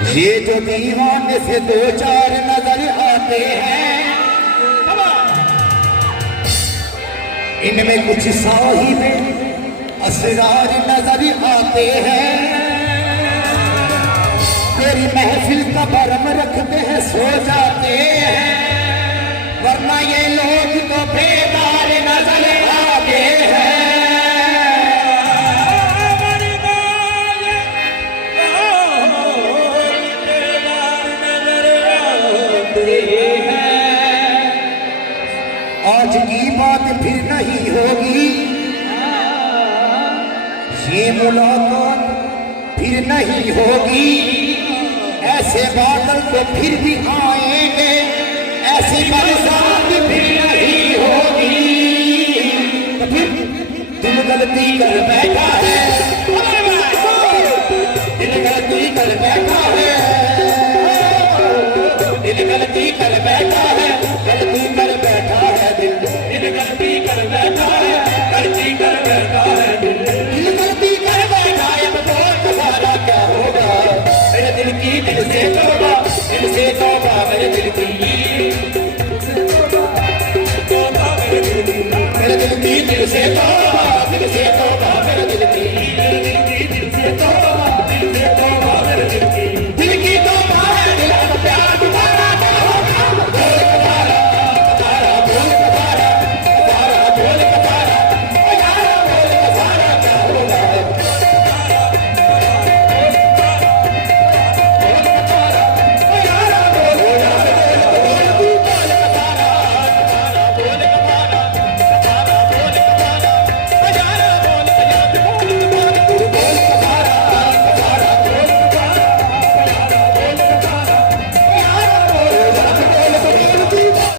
ये जो दीवाने से दो चार नजर आते हैं, इनमें कुछ साहिब असरार नजर आते हैं। तेरी महफिल का भरम रखते हैं, सो जाते हैं, वरना ये लोग तो बेदार नजर आते हैं। आज की बात फिर नहीं होगी, ये मुलाकात फिर नहीं होगी। ऐसे बादल तो फिर भी आएंगे, ऐसी बरसात फिर नहीं होगी। तो फिर दिल गलती कर बैठा है, दिल गलती कर बैठा है, दिल गलती कर बैठा है, गलती कर बैठा है दिल, दिल गलती कर बैठा है, गलती कर बैठा है दिल, दिल गलती कर बैठा है। अब तो तुम्हारा क्या होगा, मेरे दिल की दिल से तौबा, दिल से तौबा, मेरे दिल की, मेरे दिल की दिल से तौबा।